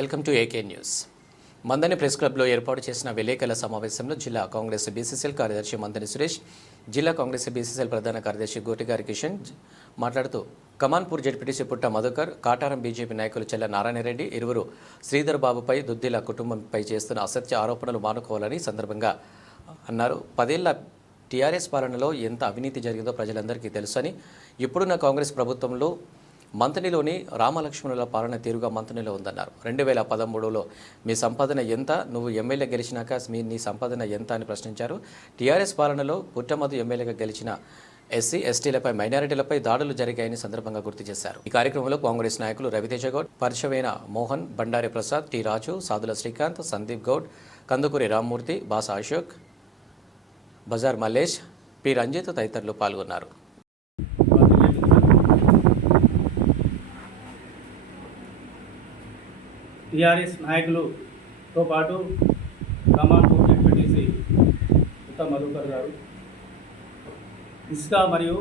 Welcome to AK news. మందని press క్లబ్లో ఏర్పాటు చేసిన విలేకరుల సమావేశంలో జిల్లా కాంగ్రెస్ బీసీసీఎల్ కార్యదర్శి మందని సురేష్, జిల్లా కాంగ్రెస్ బీసీసీఎల్ ప్రధాన కార్యదర్శి గోటిగారి కిషన్ మాట్లాడుతూ కమాన్పూర్ జడ్పీటీసీ పుట్ట మధుకర్, కాటారం బీజేపీ నాయకులు చెల్ల నారాయణరెడ్డి ఇరువురు శ్రీధర్ బాబుపై, దుద్దిల కుటుంబంపై చేస్తున్న అసత్య ఆరోపణలు మానుకోవాలని సందర్భంగా అన్నారు. 10 ఏళ్ల టీఆర్ఎస్ పాలనలో ఎంత అవినీతి జరిగిందో ప్రజలందరికీ తెలుసని, ఇప్పుడున్న కాంగ్రెస్ ప్రభుత్వంలో మంతనిలోని రామలక్ష్మణుల పాలన తీరుగా మంతనిలో ఉందన్నారు. 2013లో మీ సంపాదన ఎంత, నువ్వు ఎమ్మెల్యే గెలిచినాక నీ సంపాదన ఎంత అని ప్రశ్నించారు. టీఆర్ఎస్ పాలనలో పుట్టమధు ఎమ్మెల్యేగా గెలిచిన ఎస్సీ ఎస్టీలపై, మైనారిటీలపై దాడులు జరిగాయని సందర్భంగా గుర్తు చేశారు. ఈ కార్యక్రమంలో కాంగ్రెస్ నాయకులు రవితేజ గౌడ్, పరిచవేన మోహన్, బండారి ప్రసాద్, టి రాజు, సాదుల శ్రీకాంత్, సందీప్ గౌడ్, కందుకూరి రామ్మూర్తి, బాస అశోక్, బజార్ మల్లేష్, పి రంజిత్ తదితరులు పాల్గొన్నారు. టీఆర్ఎస్ నాయకులతో పాటు కమాన్పూర్ జడ్పీటీసీ పుట్ట మధుకర్ గారు ఇసుక మరియు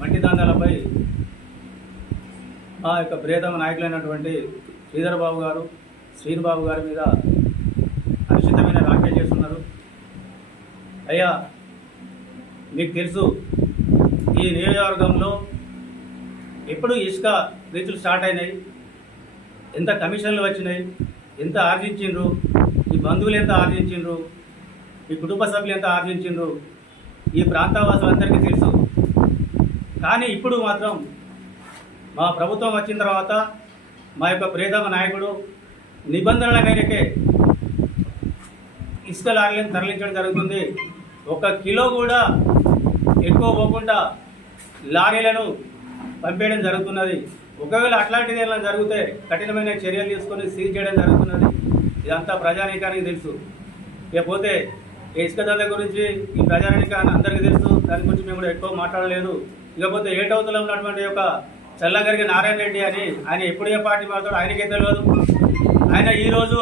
మట్టి దందాలపై మా యొక్క ప్రియతమ నాయకులైనటువంటి శ్రీధర్ బాబు గారు, శ్రీనుబాబు గారి మీద అనుచితమైన వ్యాఖ్యలు చేస్తున్నారు. అయ్యా, మీకు తెలుసు, ఈ నియోజకవర్గంలో ఎప్పుడు ఇసుక రీతులు స్టార్ట్ అయినాయి, ఎంత కమిషన్లు వచ్చినాయి, ఎంత ఆర్జించిండ్రు, ఈ బంధువులు ఎంత ఆర్జించిండ్రు, ఈ కుటుంబ సభ్యులు ఎంత ఆర్జించిండ్రు, ఈ ప్రాంతవాసులందరికీ తెలుసు. కానీ ఇప్పుడు మాత్రం మా ప్రభుత్వం వచ్చిన తర్వాత మా యొక్క ప్రియతమ నాయకుడు నిబంధనల మేరకే ఇసుక లారీలను తరలించడం జరుగుతుంది. 1 కిలో కూడా ఎక్కువ పోకుండా లారీలను పంపేయడం జరుగుతున్నది. ఒకవేళ అట్లాంటిది ఏమైనా జరిగితే కఠినమైన చర్యలు తీసుకొని సీజ్ చేయడం జరుగుతున్నది. ఇదంతా ప్రజానీకానికి తెలుసు. ఇకపోతే ఇసుక దందా గురించి ఈ ప్రజానీకాన్ని అందరికీ తెలుసు, దాని గురించి మేము కూడా ఎక్కువ మాట్లాడలేదు. ఇకపోతే ఏటవతలో ఉన్నటువంటి యొక్క చల్లగరిగి నారాయణ రెడ్డి అని, ఆయన ఎప్పుడు ఏ పార్టీ మాట్లాడో ఆయనకే తెలియదు. ఆయన ఈరోజు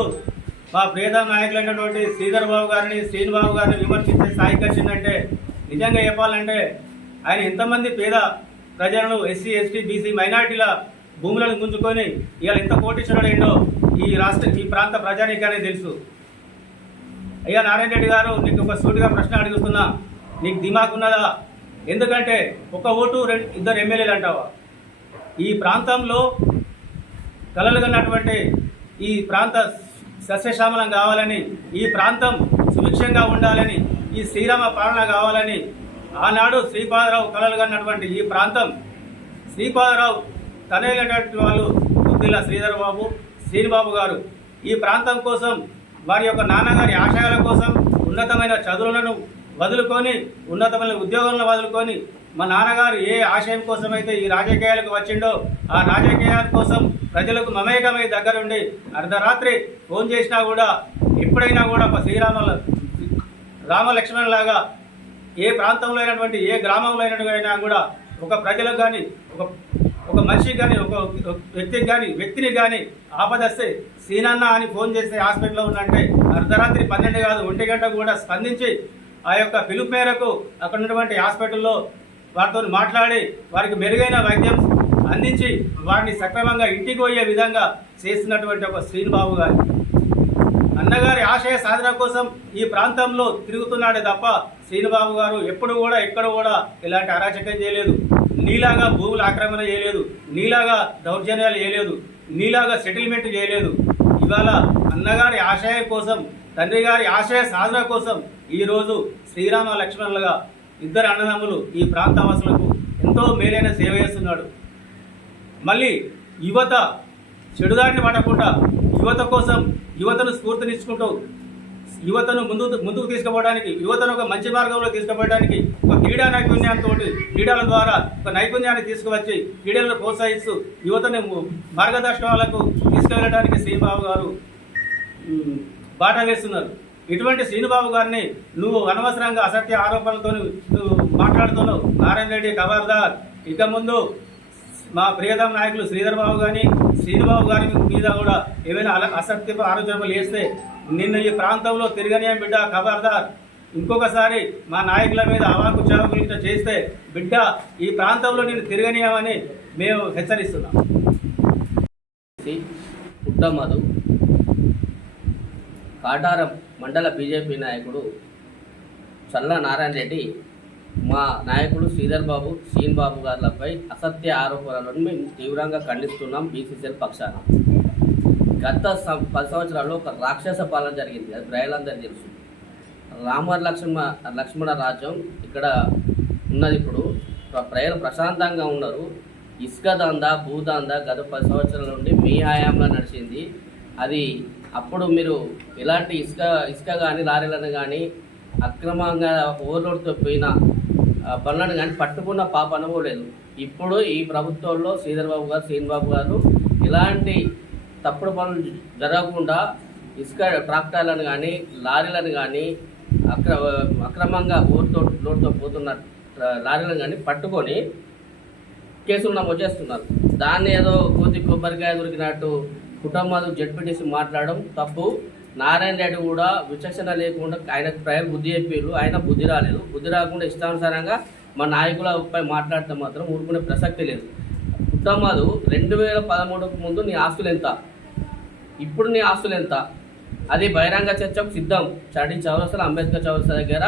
మా ప్రియతమ నాయకులైనటువంటి శ్రీధర్ బాబు గారిని, శ్రీనుబాబు గారిని విమర్శించే స్థాయికి వచ్చిందంటే, నిజంగా చెప్పాలంటే ఆయన ఎంతమంది పేద ప్రజలను, ఎస్సీ ఎస్టీ బీసీ మైనార్టీల భూములను గుంజుకొని ఇవాళ ఎంత కోటీశ్వరుడైందో ఈ ప్రాంత ప్రజానీకానే తెలుసు. అయ్యా నారాయణ రెడ్డి గారు, నీకు ఒక సూటిగా ప్రశ్న అడుగుతున్నా, నీకు దిమాగ్ ఉన్నదా? ఎందుకంటే 1 ఓటు 2 ఎమ్మెల్యేలు అంటావా? ఈ ప్రాంతంలో కలలు కన్నటువంటి ఈ ప్రాంత సస్యశ్యామలం కావాలని, ఈ ప్రాంతం సుభిక్షంగా ఉండాలని, ఈ శ్రీరామ పాలన కావాలని ఆనాడు శ్రీపాదరావు కలలు కన్నటువంటి ఈ ప్రాంతం, శ్రీపాదరావు తనైనటువంటి వాళ్ళు దుద్దిల శ్రీధర్ బాబు, శ్రీనుబాబు గారు ఈ ప్రాంతం కోసం, వారి యొక్క నాన్నగారి ఆశయాల కోసం ఉన్నతమైన చదువులను వదులుకొని, ఉన్నతమైన ఉద్యోగాలను వదులుకొని, మా నాన్నగారు ఏ ఆశయం కోసమైతే ఈ రాజకీయాలకు వచ్చిండో ఆ రాజకీయాల కోసం ప్రజలకు మమేకమై దగ్గరుండి అర్ధరాత్రి ఫోన్ చేసినా కూడా, ఎప్పుడైనా కూడా రామలక్ష్మణులాగా ఏ ప్రాంతంలో అయినటువంటి, ఏ గ్రామంలో అయినా కూడా ఒక ప్రజలకు కానీ, ఒక మనిషికి కానీ, ఒక వ్యక్తిని కానీ ఆపదస్తే సీనన్న అని ఫోన్ చేస్తే హాస్పిటల్లో ఉన్నట్టే అర్ధరాత్రి 12 కాదు 1 గంట కూడా స్పందించి ఆ యొక్క పిలుపు మేరకు అక్కడ ఉన్నటువంటి హాస్పిటల్లో వారితో మాట్లాడి వారికి మెరుగైన వైద్యం అందించి వారిని సక్రమంగా ఇంటికి పోయే విధంగా చేస్తున్నటువంటి ఒక శ్రీనుబాబు గారు, అన్నగారి ఆశయ సాధన కోసం ఈ ప్రాంతంలో తిరుగుతున్నాడే తప్ప శ్రీనుబాబు గారు ఎప్పుడు కూడా ఎక్కడ కూడా ఇలాంటి అరాచకం చేయలేదు. నీలాగా భూముల ఆక్రమణ చేయలేదు, నీలాగా దౌర్జన్యాలు చేయలేదు, నీలాగా సెటిల్మెంట్ చేయలేదు. ఇవాళ అన్నగారి ఆశయం కోసం, తండ్రి గారి ఆశయ సాధన కోసం ఈరోజు శ్రీరామ లక్ష్మణులుగా 2 అన్నదమ్ములు ఈ ప్రాంతవాసులకు ఎంతో మేలైన సేవ చేస్తున్నాడు. మళ్ళీ యువత చెడుదారిని పడకుండా యువత కోసం, యువతను స్ఫూర్తినిచ్చుకుంటూ యువతను ముందుకు తీసుకుపోవడానికి, యువతను ఒక మంచి మార్గంలో తీసుకుపోవడానికి ఒక క్రీడా నైపుణ్యంతో, క్రీడల ద్వారా ఒక నైపుణ్యాన్ని తీసుకువచ్చి క్రీడలను ప్రోత్సహిస్తూ యువతను మార్గదర్శకాలకు తీసుకువెళ్ళడానికి శ్రీనుబాబు గారు బాట వేస్తున్నారు. ఇటువంటి శ్రీనుబాబు గారిని నువ్వు అనవసరంగా అసత్య ఆరోపణలతో నువ్వు మాట్లాడుతున్నావు. నారాయణ రెడ్డి ఖబర్దార్, ఇక ముందు మా ప్రియతమ నాయకులు శ్రీధర్ బాబు కానీ, శ్రీనుబాబు గారి మీద కూడా ఏమైనా అసత్య ఆరోపణలు చేస్తే నిన్ను ఈ ప్రాంతంలో తిరగనీయం బిడ్డ, ఖబర్దార్. ఇంకొకసారి మా నాయకుల మీద అవాకు చవాకులు చేస్తే బిడ్డ, ఈ ప్రాంతంలో నేను తిరగనీయమని మేము హెచ్చరిస్తున్నాం. పుట్టమధు కాటారం మండల బీజేపీ నాయకుడు చల్ల నారాయణ రెడ్డి మా నాయకుడు శ్రీధర్ బాబు సీన్ బాబు గారులపై అసత్య ఆరోపణలను మేము తీవ్రంగా ఖండిస్తున్నాం. బీసీసీఎల్ పక్షాన గత 10 సంవత్సరాల్లో ఒక రాక్షస పాలన జరిగింది. అది ప్రజలందరూ తెలుసు. రామర్ లక్ష్మణ రాజ్యం ఇక్కడ ఉన్నది. ఇప్పుడు ప్రజలు ప్రశాంతంగా ఉన్నారు. ఇసుక దందా భూదందా గత 10 సంవత్సరాల నుండి మీ హయాంలో నడిచింది. అది అప్పుడు మీరు ఇలాంటి ఇసుక కానీ లారీలను కానీ అక్రమంగా ఓవర్లోడ్తో పోయిన పనులను కానీ పట్టుకున్న పాపన పోలేదు. ఇప్పుడు ఈ ప్రభుత్వంలో శ్రీధర్ బాబు గారు సీన్ బాబు గారు ఇలాంటి తప్పుడు పనులు జరగకుండా ఇసుక ట్రాక్టర్లను కానీ లారీలను కానీ అక్రమంగా లోడ్తో పోతున్న లారీలను కానీ పట్టుకొని కేసులు నమోదు చేస్తున్నారు. దాన్ని ఏదో కొబ్బరికాయ దొరికినట్టు కుటుంబాలు జడ్పీటీసీ మాట్లాడడం తప్పు. నారాయణ రెడ్డి కూడా విచక్షణ లేకుండా ఆయన ప్రజలు బుద్ధి చెప్పారు. ఆయన బుద్ధి రాలేదు. బుద్ధి రాకుండా ఇష్టానుసారంగా మా నాయకులపై మాట్లాడితే మాత్రం ఊరుకునే ప్రసక్తి లేదు. కుటుంబాలు 2013కు ముందు నీ ఆస్తులు ఎంత, ఇప్పుడు నీ ఆస్తులు ఎంత, అది బహిరంగ చర్చకు సిద్ధం. చడి చౌరస్తా అంబేద్కర్ చౌరస్తా దగ్గర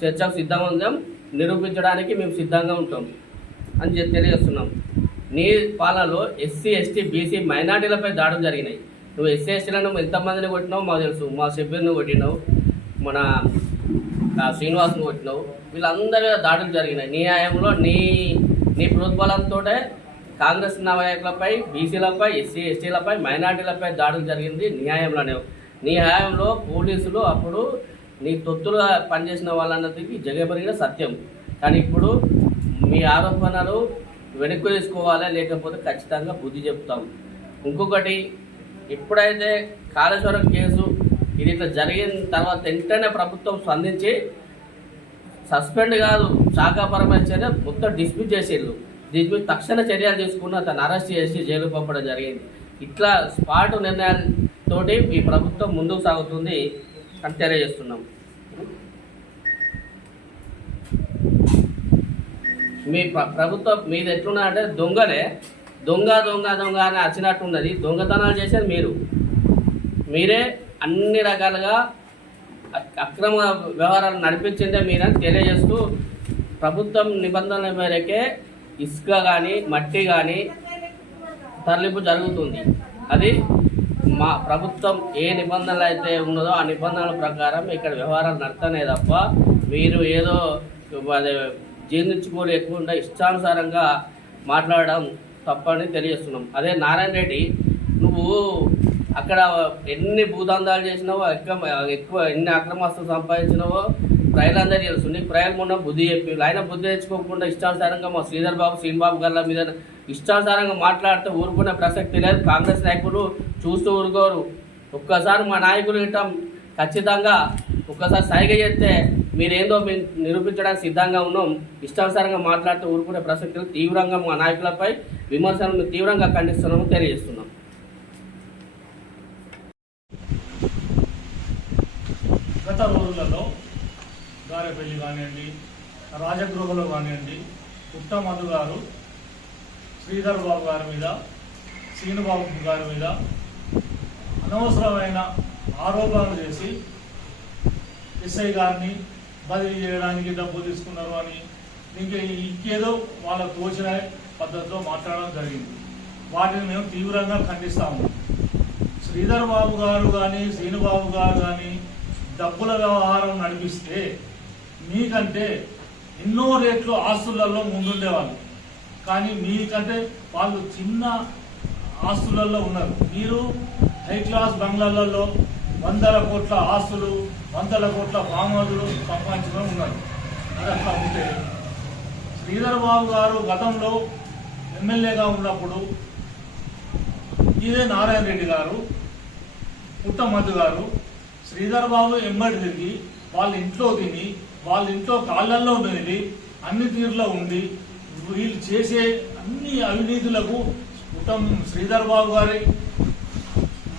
చర్చకు సిద్ధం ఉందాం. నిరూపించడానికి మేము సిద్ధంగా ఉంటాం అని తెలియజేస్తున్నాం. నీ పాలనలో ఎస్సీ ఎస్టీ బీసీ మైనార్టీలపై దాడులు జరిగినాయి. నువ్వు ఎస్సీ ఎస్టీలను ఎంతమందిని కొట్టినావు మాకు తెలుసు. మా షబ్బీర్ను కొట్టినావు, మన శ్రీనివాస్ను కొట్టినావు. వీళ్ళందరి మీద దాడులు జరిగినాయి. నీ హయాంలో నీ ప్రోద్బలంతో కాంగ్రెస్ నాయకులపై, బీసీలపై, ఎస్సీ ఎస్టీలపై, మైనార్టీలపై దాడులు జరిగింది నీ హయాంలోనే. నీ హయాంలో పోలీసులు అప్పుడు నీ తొత్తులుగా పనిచేసిన వాళ్ళన్నది జగబరిగిన సత్యం. కానీ ఇప్పుడు మీ ఆరోపణలు వెనక్కి తీసుకోవాలి, లేకపోతే ఖచ్చితంగా బుద్ధి చెప్తాం. ఇంకొకటి, ఎప్పుడైతే కాళేశ్వరం కేసు ఇది ఇట్లా జరిగిన తర్వాత వెంటనే ప్రభుత్వం స్పందించి సస్పెండ్ కాదు శాఖాపరమైన చర్య మొత్తం డిస్మిస్ చేసేళ్ళు. దీని మీద తక్షణ చర్యలు తీసుకుని అతను అరెస్ట్ చేసి జైలు పంపడం జరిగింది. ఇట్లా స్పాట్ నిర్ణయాలతోటి ఈ ప్రభుత్వం ముందుకు సాగుతుంది అని తెలియజేస్తున్నాం. మీ ప్రభుత్వం మీది ఎట్లున్నదంటే దొంగలే దొంగ అని వచ్చినట్టున్నది. దొంగతనాలు చేసేది మీరే. అన్ని రకాలుగా అక్రమ వ్యవహారాలు నడిపించిందే మీరని తెలియజేస్తూ ప్రభుత్వం నిబంధనల మేరకే ఇసుక కానీ మట్టి కానీ తరలింపు జరుగుతుంది. అది మా ప్రభుత్వం ఏ నిబంధనలు అయితే ఉన్నదో ఆ నిబంధనల ప్రకారం ఇక్కడ వ్యవహారాలు నడుతున్నాయి తప్ప మీరు ఏదో జీర్ణించుకోలేకుండా ఇష్టానుసారంగా మాట్లాడడం తప్పని తెలియజేస్తున్నాం. అదే నారాయణ రెడ్డి, నువ్వు అక్కడ ఎన్ని భూదందాలు చేసినావో, ఎక్కువ ఎన్ని అక్రమాస్తులు సంపాదించినావో ప్రజలందరూ తెలుసు. నీకు ప్రజలు మొన్న బుద్ధి చెప్పి ఆయన బుద్ధి తెచ్చుకోకుండా ఇష్టానుసారంగా మా శ్రీధర్ బాబు సీన్ బాబు గారి మీద ఇష్టానుసారంగా మాట్లాడితే ఊరుకునే ప్రసక్తి లేదు. కాంగ్రెస్ నాయకులు చూస్తూ ఊరుకోరు. ఒక్కసారి మా నాయకులు ఇట్టం ఖచ్చితంగా ఒక్కసారి సైగ చేస్తే మీరేందో మేము నిరూపించడానికి సిద్ధంగా ఉన్నాం. ఇష్టానుసారంగా మాట్లాడుతూ ఊరుకునే ప్రసక్తులు తీవ్రంగా మా నాయకులపై విమర్శలను తీవ్రంగా ఖండిస్తున్నాము తెలియజేస్తున్నాం. గత రోజులలో గారెపల్లి కానివ్వండి, రాజగృహలో కానివ్వండి, పుట్టమధు గారు శ్రీధర్ బాబు గారి మీద, శ్రీనుబాబు గారి మీద అనవసరమైన ఆరోపణలు చేసి ఎస్ఐ గారిని బదిలీ చేయడానికి డబ్బులు తీసుకున్నారు అని ఇంకేదో వాళ్ళకు తోచిన పద్ధతిలో మాట్లాడడం జరిగింది. వాటిని మేము తీవ్రంగా ఖండిస్తాము. శ్రీధర్ బాబు గారు కానీ శ్రీనుబాబు గారు కానీ డబ్బుల వ్యవహారం నడిపిస్తే మీకంటే ఎన్నో రేట్లు ఆస్తులలో ముందుండేవాళ్ళు. కానీ మీకంటే వాళ్ళు చిన్న ఆస్తులలో ఉన్నారు. మీరు హై క్లాస్ బంగ్లాలలో 100 కోట్ల ఆస్తులు, 100 కోట్ల ఫామ్ సంపాదించుకొని ఉన్నారు. అది అట్లా ఉంటే శ్రీధర్ బాబు గారు గతంలో ఎమ్మెల్యేగా ఉన్నప్పుడు ఇదే నారాయణ రెడ్డి గారు, పుట్టమధు గారు శ్రీధర్ బాబు ఎంబడి తిరిగి వాళ్ళ ఇంట్లో తిని, వాళ్ళ ఇంట్లో కాళ్ళల్లో మెదిలి, అన్ని తీరులో ఉండి వీళ్ళు చేసే అన్ని అవినీతులకు శ్రీధర్ బాబు గారి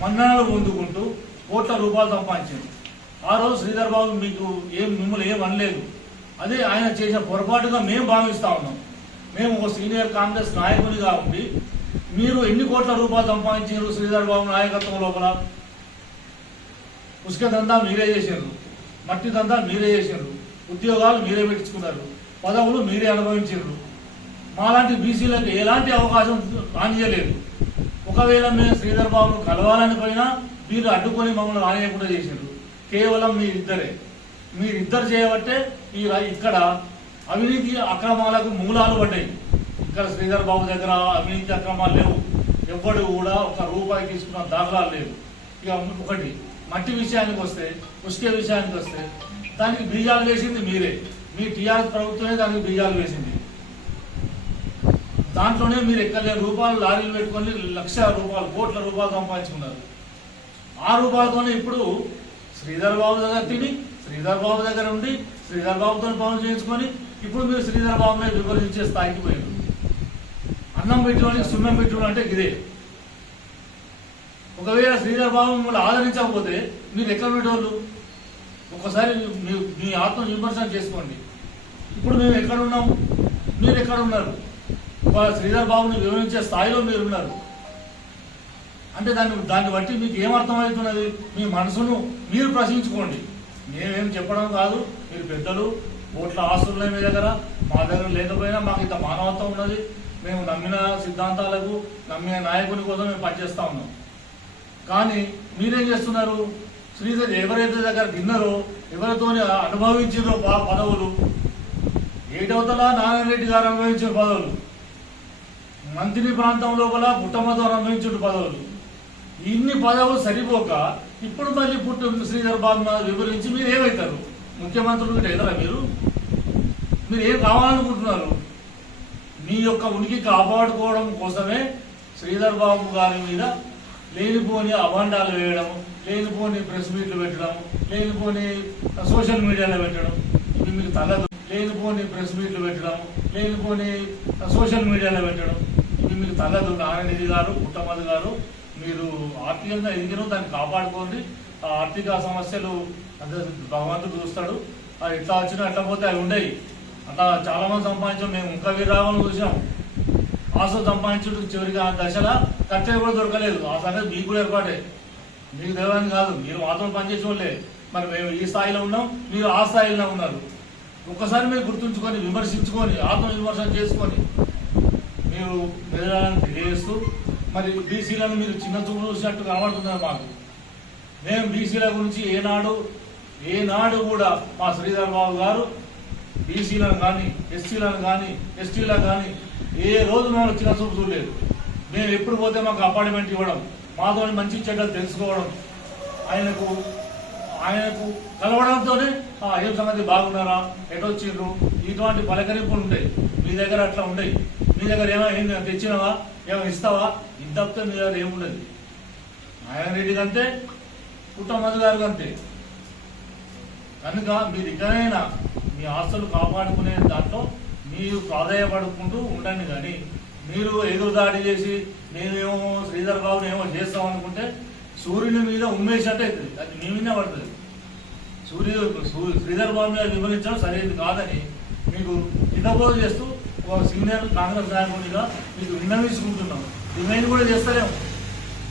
మన్ననలు పొందుకుంటూ కోట్ల రూపాయలు సంపాదించింది. ఆ రోజు శ్రీధర్ బాబు మిమ్మల్ని ఏం అనలేదు. అదే ఆయన చేసిన పొరపాటుగా మేము భావిస్తూ ఉన్నాం. మేము ఒక సీనియర్ కాంగ్రెస్ నాయకునిగా ఉండి మీరు ఎన్ని కోట్ల రూపాయలు సంపాదించారు శ్రీధర్ బాబు నాయకత్వం లోపల? ఉసుక దందా మీరే చేశారు, మట్టి దందా మీరే చేశారు, ఉద్యోగాలు మీరే పెట్టించుకున్నారు, పదవులు మీరే అనుభవించారు. మాలాంటి బీసీలకు ఎలాంటి అవకాశం రానియలేదు. ఒకవేళ మేము శ్రీధర్ బాబును కలవాలని పోయినా మీరు అడ్డుకొని మమ్మల్ని రానియకుండా చేశారు. కేవలం మీరిద్దరు చేయబట్టే ఇక్కడ అవినీతి అక్రమాలకు మూలాలు పడ్డాయి. ఇక్కడ శ్రీధర్ బాబు దగ్గర అవినీతి అక్రమాలు లేవు. ఎవ్వడు కూడా ఒక రూపాయి తీసుకున్న దాఖలాలు లేవు. ఇక ఒకటి మట్టి విషయానికి వస్తే, ఉసుకే విషయానికి వస్తే, దానికి బీజాలు వేసింది మీరే. మీ టీఆర్ఎస్ ప్రభుత్వమే దానికి బీజాలు వేసింది. దాంట్లోనే మీరు ఎక్కలేని రూపాయలు లారీలు పెట్టుకొని లక్షల రూపాయలు, కోట్ల రూపాయలు సంపాదించుకున్నారు. ఆ రూపాయలతోనే ఇప్పుడు శ్రీధర్ బాబు దగ్గర తిని, శ్రీధర్ బాబు దగ్గర ఉండి, శ్రీధర్ బాబుతో పనులు చేయించుకొని ఇప్పుడు మీరు శ్రీధర్ బాబునే విమర్శించే స్థాయికి పోయారు. అన్నం పెట్టుకోవడానికి సున్నం పెట్టుకోవడం అంటే ఇదే. ఒకవేళ శ్రీధర్ బాబు మిమ్మల్ని ఆదరించకపోతే మీరు ఎక్కడ ఉండేవాళ్ళు? ఒకసారి మీ ఆత్మ విమర్శన చేసుకోండి. ఇప్పుడు మేము ఎక్కడున్నాం, మీరు ఎక్కడ ఉన్నారు? శ్రీధర్ బాబుని వివరించే స్థాయిలో మీరు ఉన్నారు అంటే దాన్ని బట్టి మీకు ఏమర్థమవుతున్నది? మీ మనసును మీరు ప్రశ్నించుకోండి. మేమేం చెప్పడం కాదు. మీరు పెద్దలు, కోట్ల ఆస్తులు మీ దగ్గర, మా దగ్గర లేకపోయినా మాకు ఇంత మానవత్వం ఉన్నది. మేము నమ్మిన సిద్ధాంతాలకు, నమ్మిన నాయకుని కోసం మేము పనిచేస్తూ ఉన్నాం. కానీ మీరేం చేస్తున్నారు? శ్రీధర్ ఎవరైతే దగ్గర తిన్నారో, ఎవరితో అనుభవించారో పదవులు, ఏటవతల నారాయణ రెడ్డి గారు అనుభవించిన పదవులు, మంత్రి ప్రాంతం లోపల పుట్టమ్మతో అనుభవించిన పదవులు, ఇన్ని పదవులు సరిపోక ఇప్పుడు మళ్ళీ శ్రీధర్ బాబు వివరించి మీరు ఏమవుతారు? ముఖ్యమంత్రులు అవుతారా? మీరు ఏం కావాలనుకుంటున్నారు? మీ యొక్క ఉనికి కాపాడుకోవడం కోసమే శ్రీధర్ బాబు గారి మీద లేనిపోని అభాండాలు వేయడం, లేనిపోని ప్రెస్ మీట్లు పెట్టడం, లేనిపోని సోషల్ మీడియాలో పెట్టడం, ఇది మీకు తగదు. లేనిపోని ప్రెస్ మీట్లు పెట్టడం, లేనిపోని సోషల్ మీడియాలో పెట్టడం, ఇది మీకు తగదు. నారాయణ గారు, పుట్టమది గారు, మీరు ఆర్థికంగా ఎదిగిన దాన్ని కాపాడుకోండి. ఆ ఆర్థిక సమస్యలు అంటే భగవంతుడు చూస్తాడు. అది ఎట్లా వచ్చినా ఎట్లా పోతే అవి ఉండేవి. అట్లా చాలా మంది సంపాదించాం. మేము ఇంకా వీరాలను చూసాం. ఆశ సంపాదించుడు చివరికి ఆ దశలో కట్టెలు కూడా దొరకలేదు. ఆ సంగతి మీకు కూడా ఏర్పాటే. మీకు తెలియని కాదు, మీరు మాత్రం పనిచేసే వాళ్ళే. మరి మేము ఈ స్థాయిలో ఉన్నాం, మీరు ఆ స్థాయిలో ఉన్నారు. ఒక్కసారి మీరు గుర్తుంచుకొని, విమర్శించుకొని, ఆత్మవిమర్శన చేసుకొని మీరు మెదడాలని తెలియజేస్తూ, మరి బీసీలను మీరు చిన్న చూపు చూసినట్టు కనబడుతున్నారు మాకు. మేము బీసీల గురించి ఏనాడు కూడా మా శ్రీధర్ బాబు గారు బీసీలను కానీ, ఎస్సీలను కానీ, ఎస్టీలను కానీ ఏ రోజు మేము చిన్న చూపు చూడలేదు. మేము ఎప్పుడు పోతే మాకు అపార్ట్మెంట్ ఇవ్వడం, మాతో మంచి చెడ్డలు తెలుసుకోవడం, ఆయనకు కలవడంతోనే ఏం సంగతి బాగున్నారా, ఎటొచ్చిండ్రు, ఇటువంటి పలకరింపులు ఉంటాయి. మీ దగ్గర అట్లా ఉండయి. మీ దగ్గర ఏమైనా తెచ్చినావా, ఏమైనా ఇస్తావా, ఇది తప్పితే మీ దగ్గర ఏముండదు. నారాయణ రెడ్డి అంతే, పుట్టమధు గారు అంతే. కనుక మీరు ఇకనైనా మీ ఆస్తులు కాపాడుకునే దాంట్లో మీరు ప్రాధాయపడుకుంటూ ఉండండి. కానీ మీరు ఎదురుదాడి చేసి మేమేమో శ్రీధర్ బాబుని ఏమో చేస్తాం అనుకుంటే సూర్యుని మీద ఉమ్మేసినట్టు అవుతుంది. అది మీ మీద పడుతుంది. శ్రీధర్ బాబు మీద వివరించడం సరైనది కాదని మీకు హితబోధ చేస్తూ ఒక సీనియర్ కాంగ్రెస్ నాయకుడిగా మీకు విన్నవించుకుంటున్నాం. డిమాండ్ కూడా చేస్తలేము.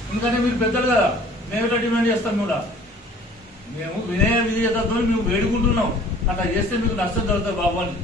ఎందుకంటే మీరు పెద్దలు కదా, మేము ఎట్లా డిమాండ్ చేస్తాం కూడా. మేము వినయ విధేయతతో మేము వేడుకుంటున్నాం. అట్లా చేస్తే మీకు నష్టం జరుగుతుంది బాబు అని.